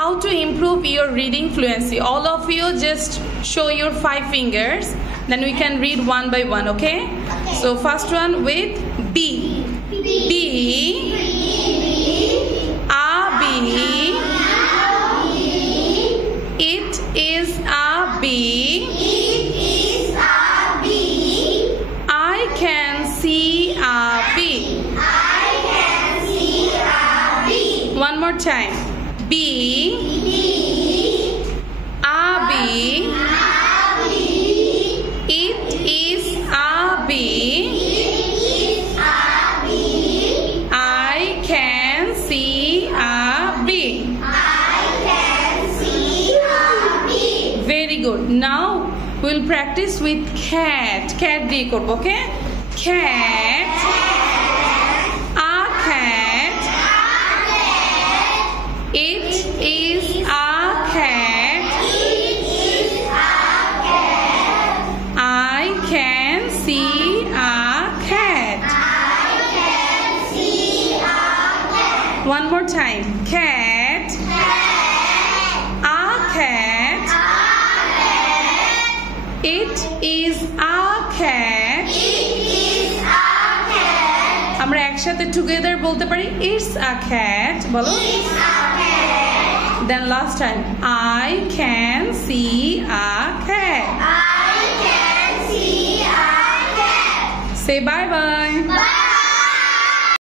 how to improve your reading fluency. All of you just show your 5 fingers, then we can read one by one, okay? So first one with B. B. A bee. It is a bee. I can see a bee. One more time. B. A bee. It is a bee. I can see a bee. Very good. Now we'll practice with cat. Cat দিয়ে করব, okay? Cat. A cat. It is a cat. I can see a cat. One more time. Cat. A cat. It is a cat. আমরা একসাথে together বলতে পারি it's a cat. বলো. Then last time. I can see a cat. Say bye bye.